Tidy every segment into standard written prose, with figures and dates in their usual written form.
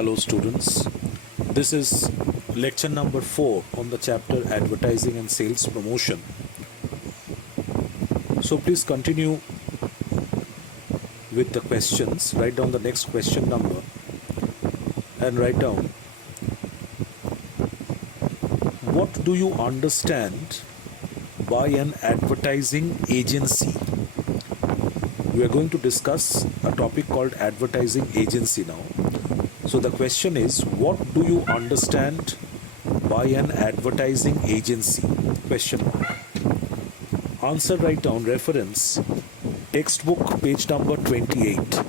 Hello students, this is lecture number 4 on the chapter Advertising and Sales Promotion. So please continue with the questions. Write down the next question number and write down, what do you understand by an advertising agency? We are going to discuss a topic called advertising agency now. So the question is, what do you understand by an advertising agency? Question mark. Answer, write down reference, textbook page number 28.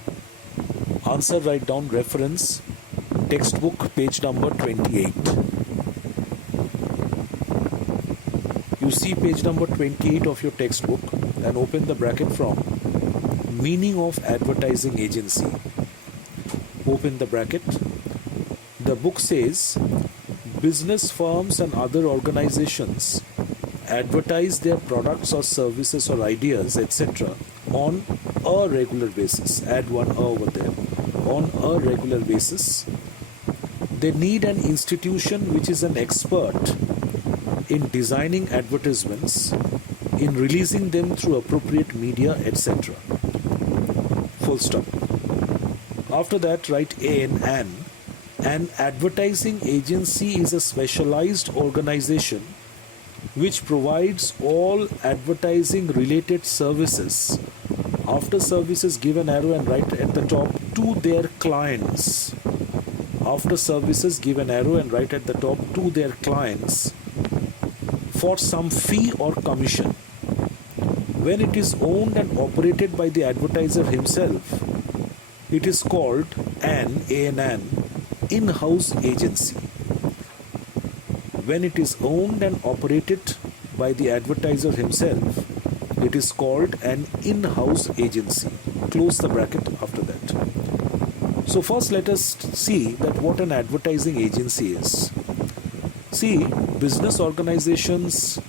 Answer, write down reference, textbook page number 28. You see page number 28 of your textbook and open the bracket from meaning of advertising agency. Open the bracket. The book says business firms and other organizations advertise their products or services or ideas, etc. on a regular basis. Add one over there. On a regular basis. They need an institution which is an expert in designing advertisements, in releasing them through appropriate media, etc. Full stop. After that, write an. An advertising agency is a specialized organization which provides all advertising related services. After services, give an arrow and write at the top to their clients. After services, give an arrow and write at the top to their clients for some fee or commission. When it is owned and operated by the advertiser himself, it is called an in-house agency. When it is owned and operated by the advertiser himself, it is called an in-house agency. Close the bracket after that. So first let us see that what an advertising agency is. See, business organizations,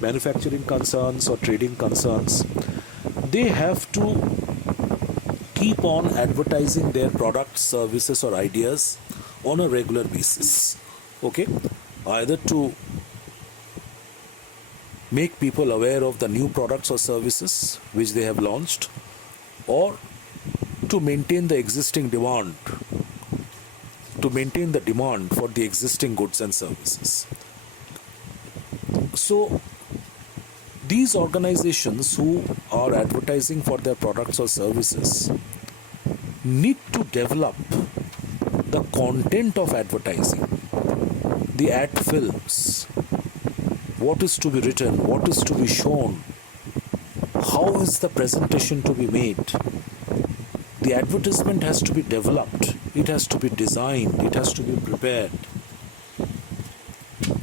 manufacturing concerns or trading concerns, they have to keep on advertising their products, services or ideas on a regular basis. Either to make people aware of the new products or services which they have launched, or to maintain the existing demand, to maintain the demand for the existing goods and services. So these organizations who are advertising for their products or services need to develop the content of advertising, the ad films, what is to be written, what is to be shown, how is the presentation to be made. The advertisement has to be developed, it has to be designed, it has to be prepared.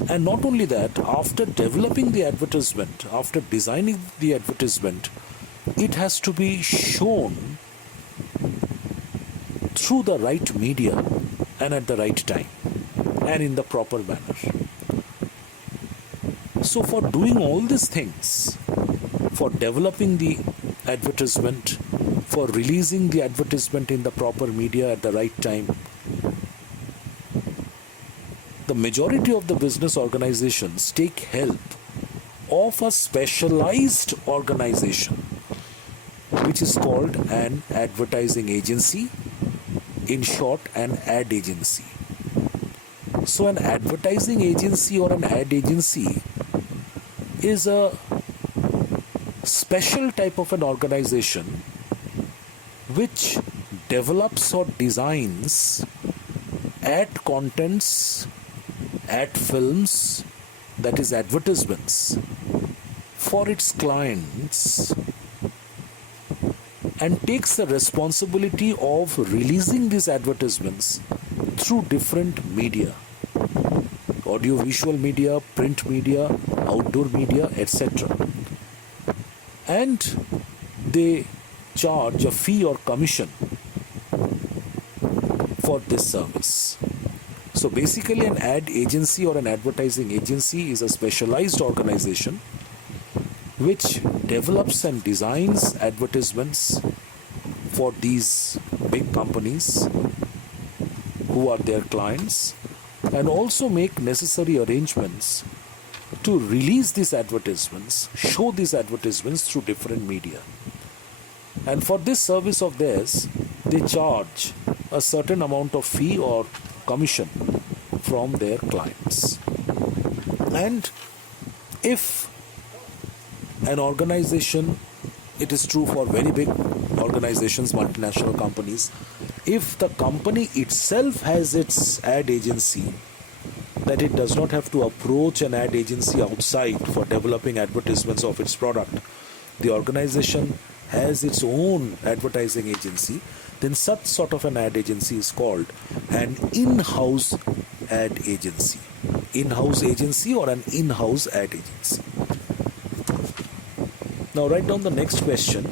And not only that, after developing the advertisement, after designing the advertisement, it has to be shown through the right media and at the right time and in the proper manner. So for doing all these things, for developing the advertisement, for releasing the advertisement in the proper media at the right time, the majority of the business organizations take help of a specialized organization which is called an advertising agency, in short an ad agency. So an advertising agency or an ad agency is a special type of an organization which develops or designs ad contents, ad films, that is advertisements, for its clients, and takes the responsibility of releasing these advertisements through different media, audio visual media, print media, outdoor media, etc. And they charge a fee or commission for this service. So basically an ad agency or an advertising agency is a specialized organization which develops and designs advertisements for these big companies who are their clients, and also make necessary arrangements to release these advertisements, show these advertisements through different media. And for this service of theirs, they charge a certain amount of fee or commission from their clients. And if an organization, it is true for very big organizations, multinational companies, if the company itself has its ad agency, that it does not have to approach an ad agency outside for developing advertisements of its product, the organization has its own advertising agency, then such sort of an ad agency is called an in-house ad agency. In-house agency or an in-house ad agency. Now write down the next question.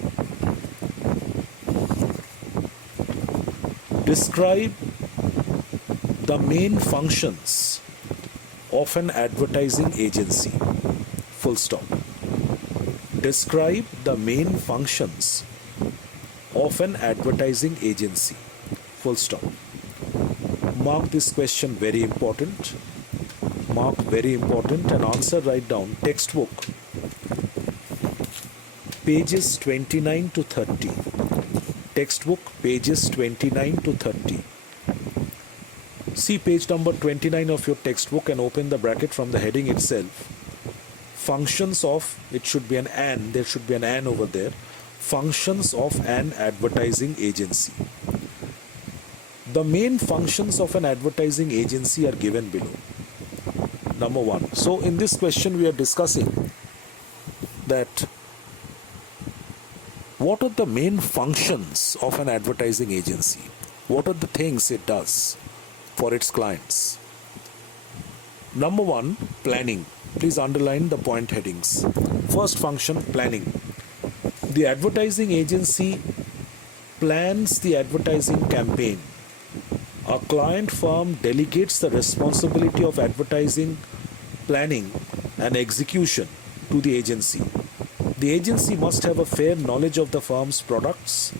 Describe the main functions of an advertising agency. Full stop. Describe the main functions of an advertising agency. Full stop. Mark this question very important. Mark very important and answer. Write down textbook pages 29 to 30. Textbook pages 29 to 30. See page number 29 of your textbook and open the bracket from the heading itself. Functions of, it should be an, there should be an "and" over there. Functions of an advertising agency. The main functions of an advertising agency are given below. Number one. So in this question we are discussing that what are the main functions of an advertising agency? What are the things it does for its clients? Number one, planning. Please underline the point headings. First function, planning. The advertising agency plans the advertising campaign. A client firm delegates the responsibility of advertising planning and execution to the agency. The agency must have a fair knowledge of the firm's products,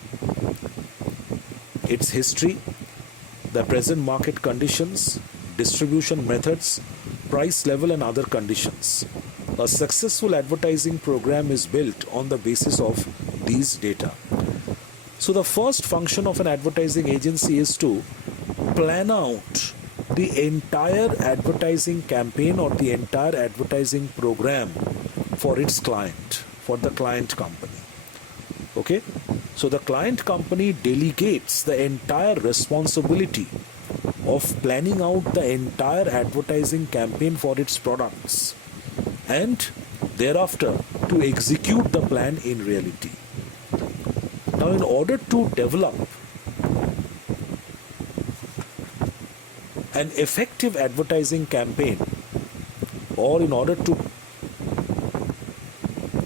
its history, the present market conditions, distribution methods, price level and other conditions. A successful advertising program is built on the basis of these data. So the first function of an advertising agency is to plan out the entire advertising campaign or the entire advertising program for its client, for the client company. Okay? So the client company delegates the entire responsibility of planning out the entire advertising campaign for its products and thereafter to execute the plan in reality. Now, in order to develop an effective advertising campaign, or in order to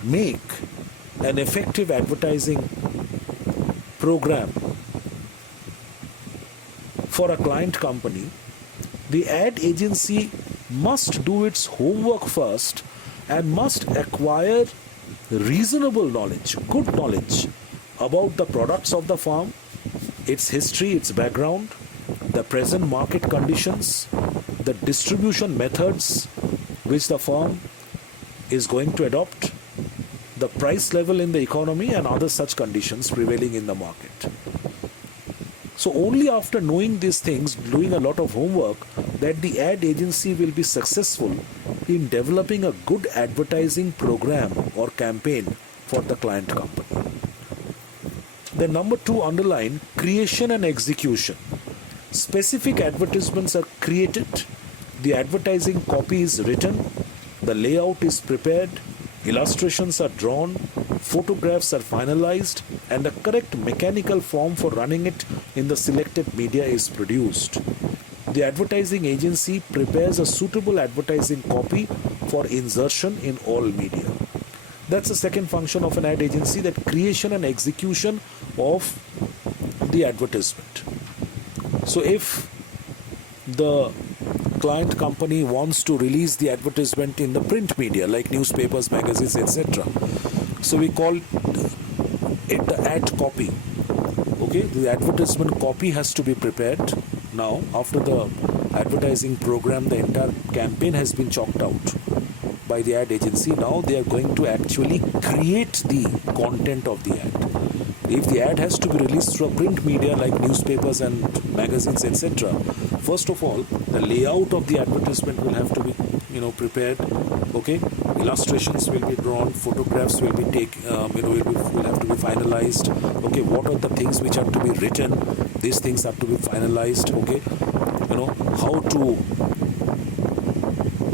make an effective advertising program for a client company, the ad agency must do its homework first and must acquire reasonable knowledge, good knowledge about the products of the firm, its history, its background, the present market conditions, the distribution methods which the firm is going to adopt, the price level in the economy and other such conditions prevailing in the market. So only after knowing these things, doing a lot of homework, that the ad agency will be successful in developing a good advertising program or campaign for the client company. Then number two, underline creation and execution. Specific advertisements are created, the advertising copy is written, the layout is prepared, illustrations are drawn, photographs are finalized, and the correct mechanical form for running it in the selected media is produced. The advertising agency prepares a suitable advertising copy for insertion in all media. That's the second function of an ad agency, that creation and execution of the advertisement. So if the client company wants to release the advertisement in the print media like newspapers, magazines, etc., so we call it the ad copy. Okay, the advertisement copy has to be prepared. Now, after the advertising program, the entire campaign has been chalked out by the ad agency. Now they are going to actually create the content of the ad. If the ad has to be released through a print media like newspapers and magazines, etc., first of all, the layout of the advertisement will have to be, prepared. Okay, illustrations will be drawn, photographs will be will have to be finalized. Okay, what are the things which have to be written? These things have to be finalized. Okay, how to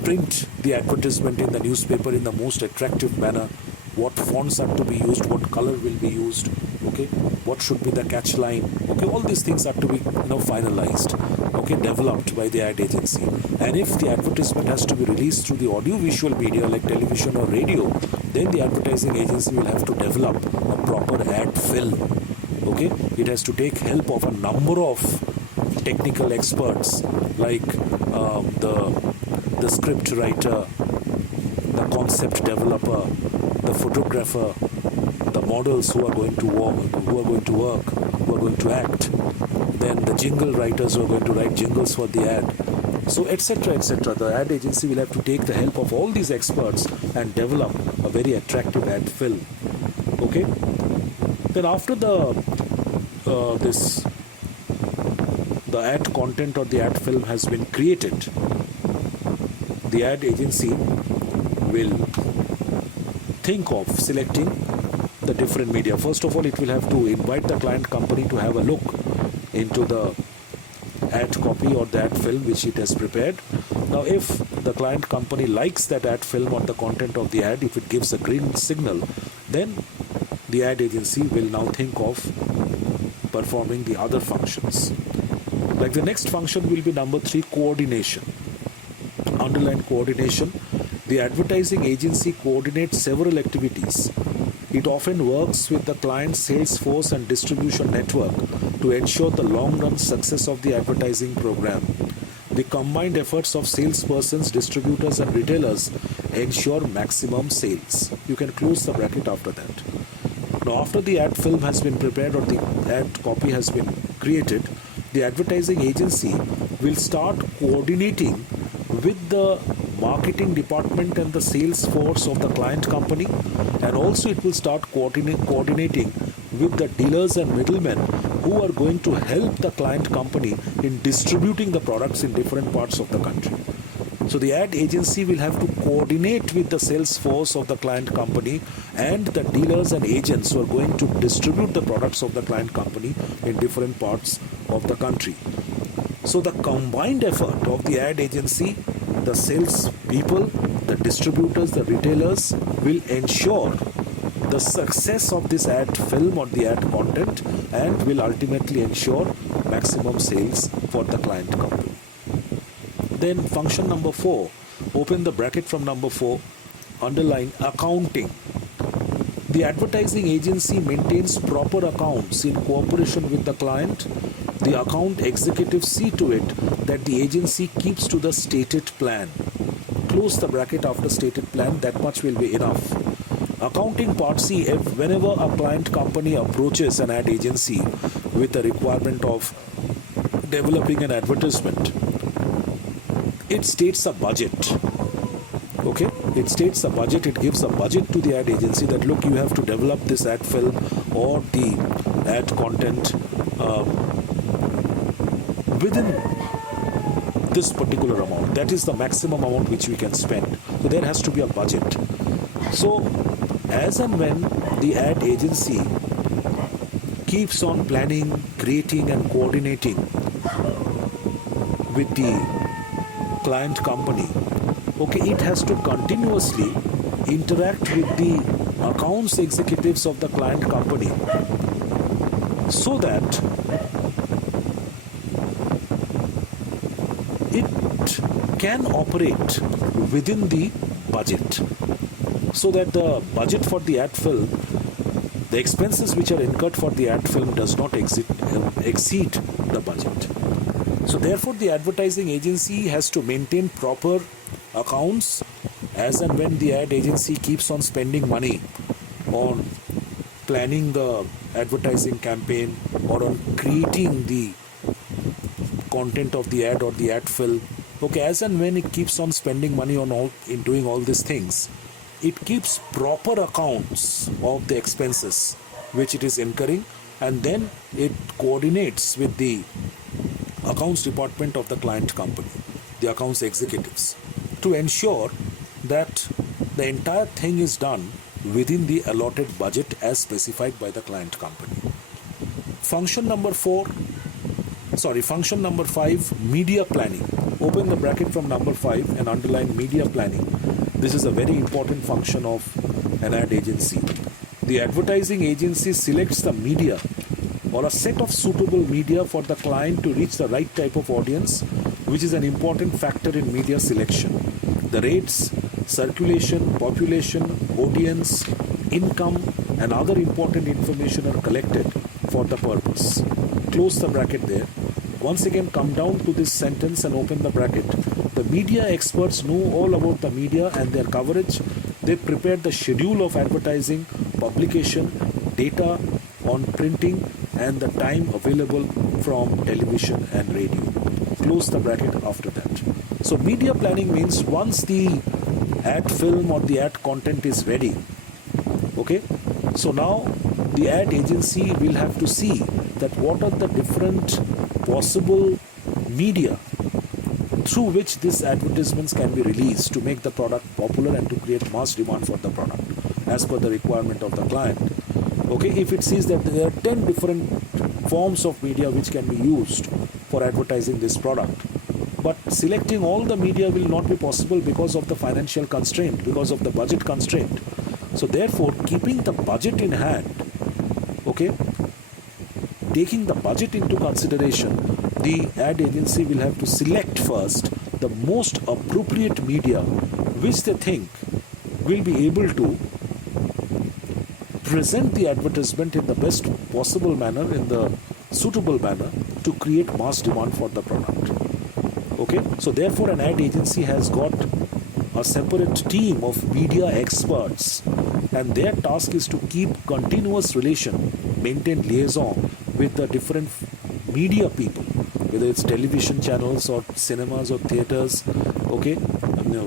print the advertisement in the newspaper in the most attractive manner, what fonts are to be used, what color will be used, okay, what should be the catch line, okay, all these things are to be finalized, okay, developed by the ad agency. And if the advertisement has to be released through the audio visual media like television or radio, then the advertising agency will have to develop a proper ad film. Okay, it has to take help of a number of technical experts like the script writer, the concept developer, the photographer, the models who are going to work, who are going to act, then the jingle writers who are going to write jingles for the ad. So etc. etc. The ad agency will have to take the help of all these experts and develop a very attractive ad film. Okay. Then after the ad content or the ad film has been created, the ad agency will think of selecting the different media. First of all, it will have to invite the client company to have a look into the ad copy or the ad film which it has prepared. Now, if the client company likes that ad film or the content of the ad, if it gives a green signal, then the ad agency will now think of performing the other functions. Like the next function will be number 3, coordination. Underline coordination. The advertising agency coordinates several activities. It often works with the client's sales force and distribution network to ensure the long-run success of the advertising program. The combined efforts of salespersons, distributors and retailers ensure maximum sales. You can close the bracket after that. Now, after the ad film has been prepared or the ad copy has been created, the advertising agency will start coordinating with the marketing department and the sales force of the client company, and also it will start coordinating with the dealers and middlemen who are going to help the client company in distributing the products in different parts of the country. So the ad agency will have to coordinate with the sales force of the client company and the dealers and agents who are going to distribute the products of the client company in different parts of the country. So the combined effort of the ad agency, the sales people, the distributors, the retailers will ensure the success of this ad film or the ad content and will ultimately ensure maximum sales for the client company. Then function number 4, open the bracket from number 4, underline accounting. The advertising agency maintains proper accounts in cooperation with the client. The account executives see to it that the agency keeps to the stated plan. Close the bracket after stated plan, that much will be enough. Accounting part C, whenever a client company approaches an ad agency with the requirement of developing an advertisement, it states a budget. Okay, it states a budget, it gives a budget to the ad agency that look, you have to develop this ad film or the ad content within this particular amount. That is the maximum amount which we can spend. So there has to be a budget. So as and when the ad agency keeps on planning, creating and coordinating with the client company, okay, it has to continuously interact with the accounts executives of the client company so that it can operate within the budget, so that the budget for the ad film, the expenses which are incurred for the ad film does not exceed the budget. So therefore the advertising agency has to maintain proper accounts as and when the ad agency keeps on spending money on planning the advertising campaign or on creating the content of the ad or the ad fill. Okay, as and when it keeps on spending money on all in doing all these things, it keeps proper accounts of the expenses which it is incurring, and then it coordinates with the accounts department of the client company, the accounts executives, to ensure that the entire thing is done within the allotted budget as specified by the client company. Function number 5, media planning. Open the bracket from number 5 and underline media planning. This is a very important function of an ad agency. The advertising agency selects the media or a set of suitable media for the client to reach the right type of audience, which is an important factor in media selection. The rates, circulation, population, audience, income, and other important information are collected for the purpose. Close the bracket there. Once again, come down to this sentence and open the bracket. The media experts know all about the media and their coverage. They prepare the schedule of advertising, publication, data on printing, and the time available from television and radio. Close the bracket after that. So media planning means once the ad film or the ad content is ready, okay, so now the ad agency will have to see that what are the different possible media through which these advertisements can be released to make the product popular and to create mass demand for the product as per the requirement of the client. Okay, if it sees that there are 10 different forms of media which can be used for advertising this product, but selecting all the media will not be possible because of the financial constraint, because of the budget constraint. So therefore, keeping the budget in hand, okay, taking the budget into consideration, the ad agency will have to select first the most appropriate media which they think will be able to present the advertisement in the best possible manner, in the suitable manner, to create mass demand for the product. Okay, so therefore an ad agency has got a separate team of media experts, and their task is to keep continuous relation, maintain liaison with the different media people, whether it's television channels or cinemas or theaters, okay,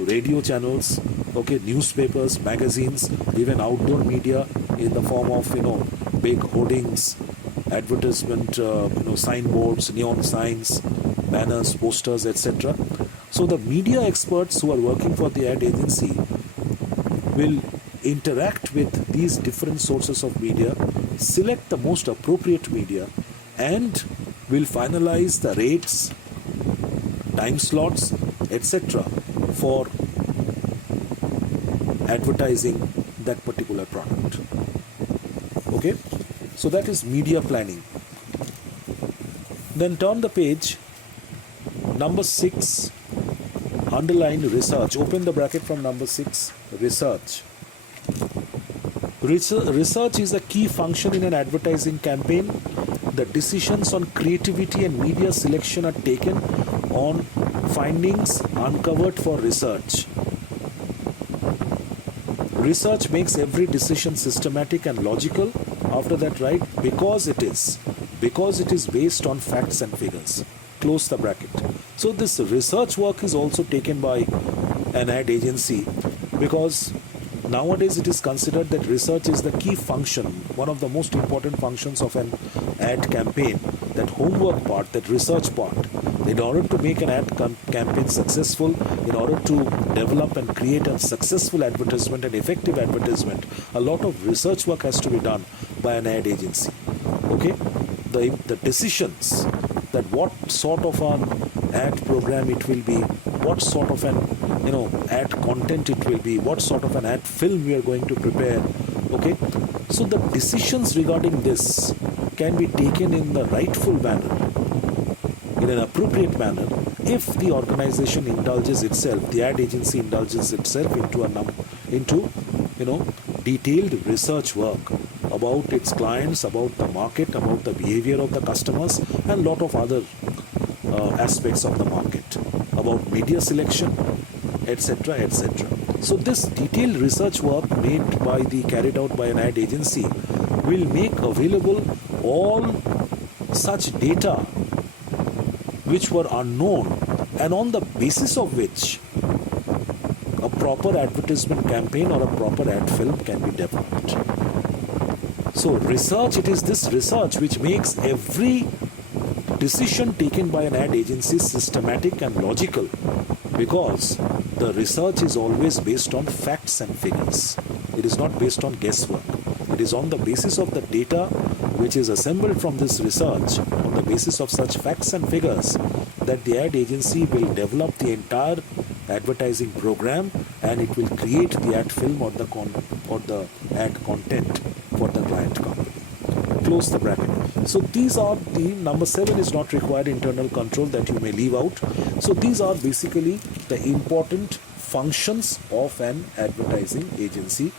radio channels, okay, newspapers, magazines, even outdoor media in the form of big hoardings, advertisement, signboards, neon signs, banners, posters, etc. So the media experts who are working for the ad agency will interact with these different sources of media, select the most appropriate media, and will finalize the rates, time slots, etc. for advertising that particular product. Okay, so that is media planning. Then turn the page, number 6, underline research. Open the bracket from number 6, research. Research is a key function in an advertising campaign. The decisions on creativity and media selection are taken on findings uncovered for research. Research makes every decision systematic and logical. After that, right? Because it is based on facts and figures. Close the bracket. So this research work is also taken by an ad agency, because nowadays it is considered that research is the key function, one of the most important functions of an ad campaign. That homework part, that research part. In order to make an ad campaign successful, in order to develop and create a successful advertisement, an effective advertisement, a lot of research work has to be done by an ad agency. Okay, the decisions that what sort of an ad program it will be, what sort of an ad content it will be, what sort of an ad film we are going to prepare. Okay, so the decisions regarding this can be taken in the rightful manner, in an appropriate manner, if the organization indulges itself, the ad agency indulges itself into detailed research work about its clients, about the market, about the behavior of the customers, and lot of other aspects of the market, about media selection, etc., etc. So this detailed research work carried out by an ad agency will make available all such data which were unknown, and on the basis of which a proper advertisement campaign or a proper ad film can be developed. So research, it is this research which makes every decision taken by an ad agency systematic and logical, because the research is always based on facts and figures. It is not based on guesswork. It is on the basis of the data which is assembled from this research, on the basis of such facts and figures, that the ad agency will develop the entire advertising program, and it will create the ad film or the ad content for the client company. Close the bracket. So these are the number 7 is not required internal control, that you may leave out. So these are basically the important functions of an advertising agency.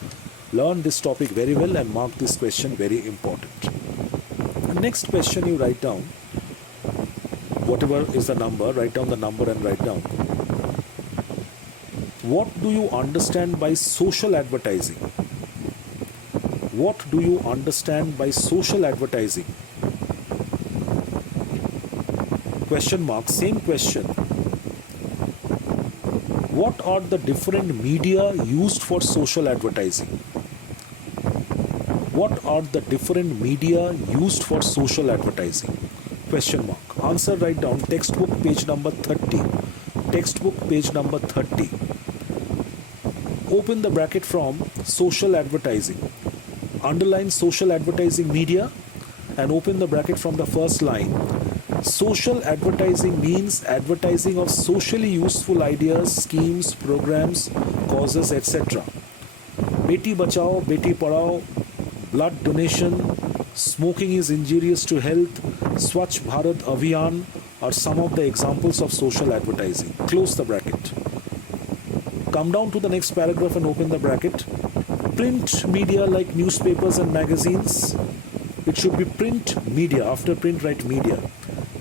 Learn this topic very well and mark this question very important. The next question you write down, whatever is the number, write down the number and write down. What do you understand by social advertising? What do you understand by social advertising? Question mark, same question. What are the different media used for social advertising? What are the different media used for social advertising? Question mark. Answer, write down. Textbook page number 30. Textbook page number 30. Open the bracket from social advertising. Underline social advertising media and open the bracket from the first line. Social advertising means advertising of socially useful ideas, schemes, programs, causes, etc. Beti Bachao, Beti Padhao, blood donation, smoking is injurious to health, Swachh Bharat Abhiyan are some of the examples of social advertising. Close the bracket. Come down to the next paragraph and open the bracket. Print media like newspapers and magazines. It should be print media. After print, write media.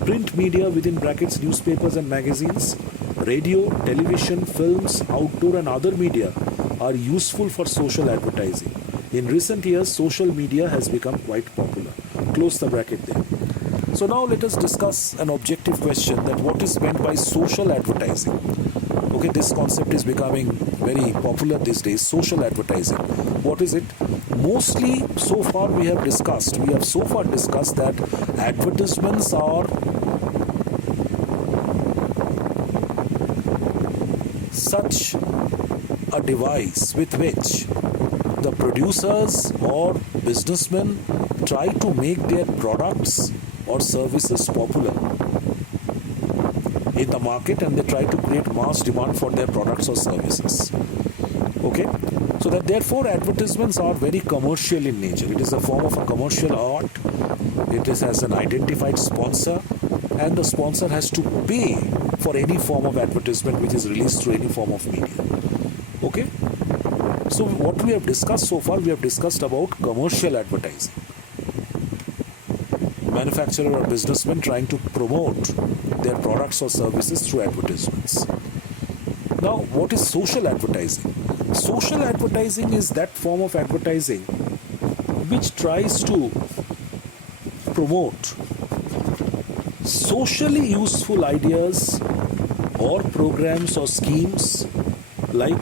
Print media within brackets newspapers and magazines. Radio, television, films, outdoor and other media are useful for social advertising. In recent years, social media has become quite popular. Close the bracket there. So now let us discuss an objective question, that what is meant by social advertising. Okay, this concept is becoming very popular these days, social advertising. What is it? Mostly so far we have discussed that advertisements are such a device with which the producers or businessmen try to make their products or services popular in the market, and they try to create mass demand for their products or services. Okay, so that therefore advertisements are very commercial in nature. It is a form of a commercial art. It has an identified sponsor, and the sponsor has to pay for any form of advertisement which is released through any form of media. Okay, so what we have discussed so far, we have discussed about commercial advertising. Manufacturer or businessmen trying to promote their products or services through advertisements. Now, what is social advertising? Social advertising is that form of advertising which tries to promote socially useful ideas or programs or schemes, like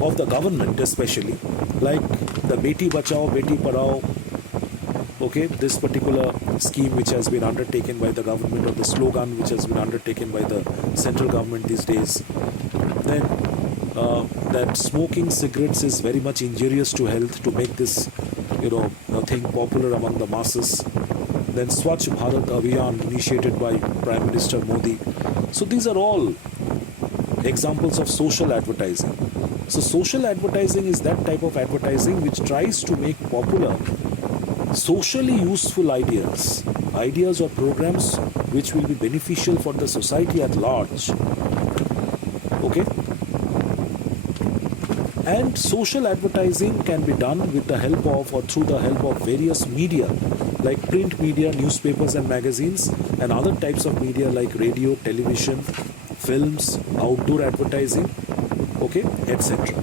of the government especially, like the Beti Bachao, Beti Padhao, okay, this particular scheme which has been undertaken by the government, or the slogan which has been undertaken by the central government these days. Then that smoking cigarettes is very much injurious to health, to make this, a thing popular among the masses. Then Swachh Bharat Abhiyan initiated by Prime Minister Modi. So these are all examples of social advertising. So social advertising is that type of advertising which tries to make popular socially useful ideas or programs which will be beneficial for the society at large. Okay? And social advertising can be done with the help of or through the help of various media, like print media, newspapers and magazines, and other types of media like radio, television, films, outdoor advertising, okay, etc.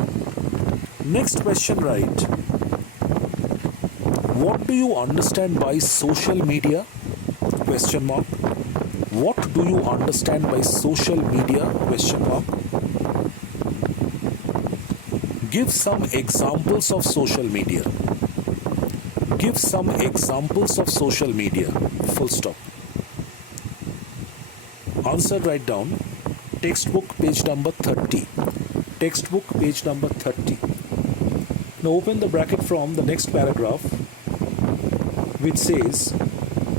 Next question, right? What do you understand by social media? Question mark. What do you understand by social media? Question mark. Give some examples of social media. Give some examples of social media. Full stop. Answer, write down. Textbook page number 30. Textbook page number 30. Now open the bracket from the next paragraph, which says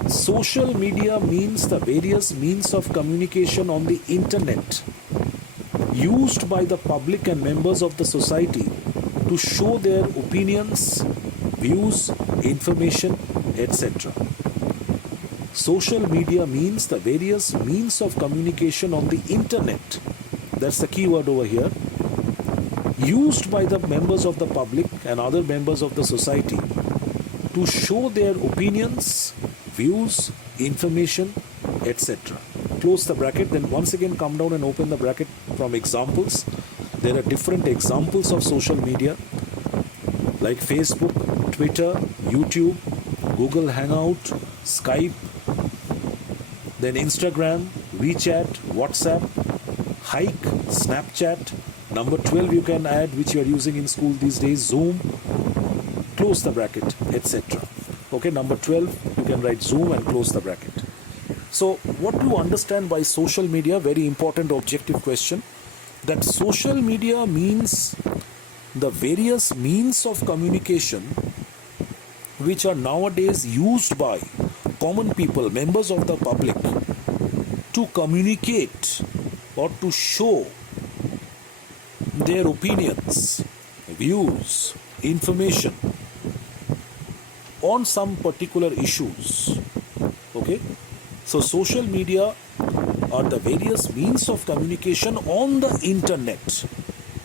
social media means the various means of communication on the internet used by the public and members of the society to show their opinions, views, information, etc. Social media means the various means of communication on the internet. That's the key word over here. Used by the members of the public and other members of the society to show their opinions, views, information, etc. Close the bracket, then once again come down and open the bracket from examples. There are different examples of social media like Facebook, Twitter, YouTube, Google Hangout, Skype, then Instagram, WeChat, WhatsApp, Hike, Snapchat. Number 12 you can add, which you are using in school these days, Zoom. Close the bracket, etc. Okay, number 12 you can write Zoom and close the bracket. So what do you understand by social media? Very important objective question. That social media means the various means of communication which are nowadays used by common people, members of the public, to communicate or to show their opinions, views, information on some particular issues. Okay? So social media are the various means of communication on the internet.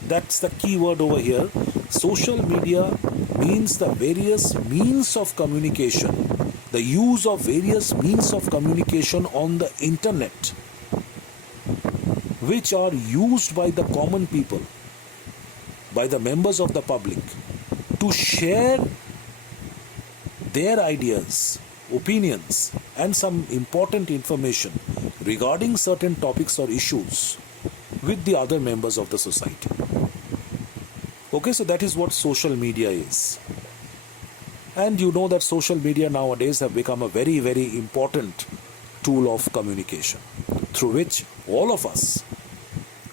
That's the key word over here. Social media means the various means of communication, the use of various means of communication on the internet, which are used by the common people, by the members of the public, to share their ideas, opinions, and some important information regarding certain topics or issues with the other members of the society. Okay, so that is what social media is. And you know that social media nowadays have become a very, very important tool of communication through which all of us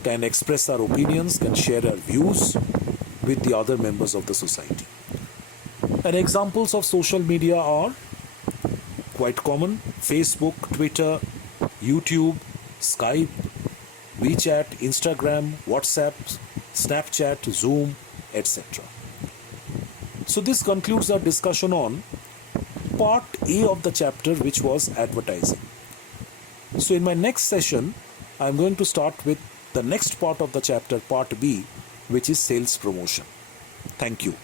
can express our opinions, can share our views with the other members of the society. And examples of social media are quite common: Facebook, Twitter, YouTube, Skype, WeChat, Instagram, WhatsApp, Snapchat, Zoom, etc. So this concludes our discussion on part A of the chapter, which was advertising. So in my next session, I'm going to start with the next part of the chapter, part B, which is sales promotion. Thank you.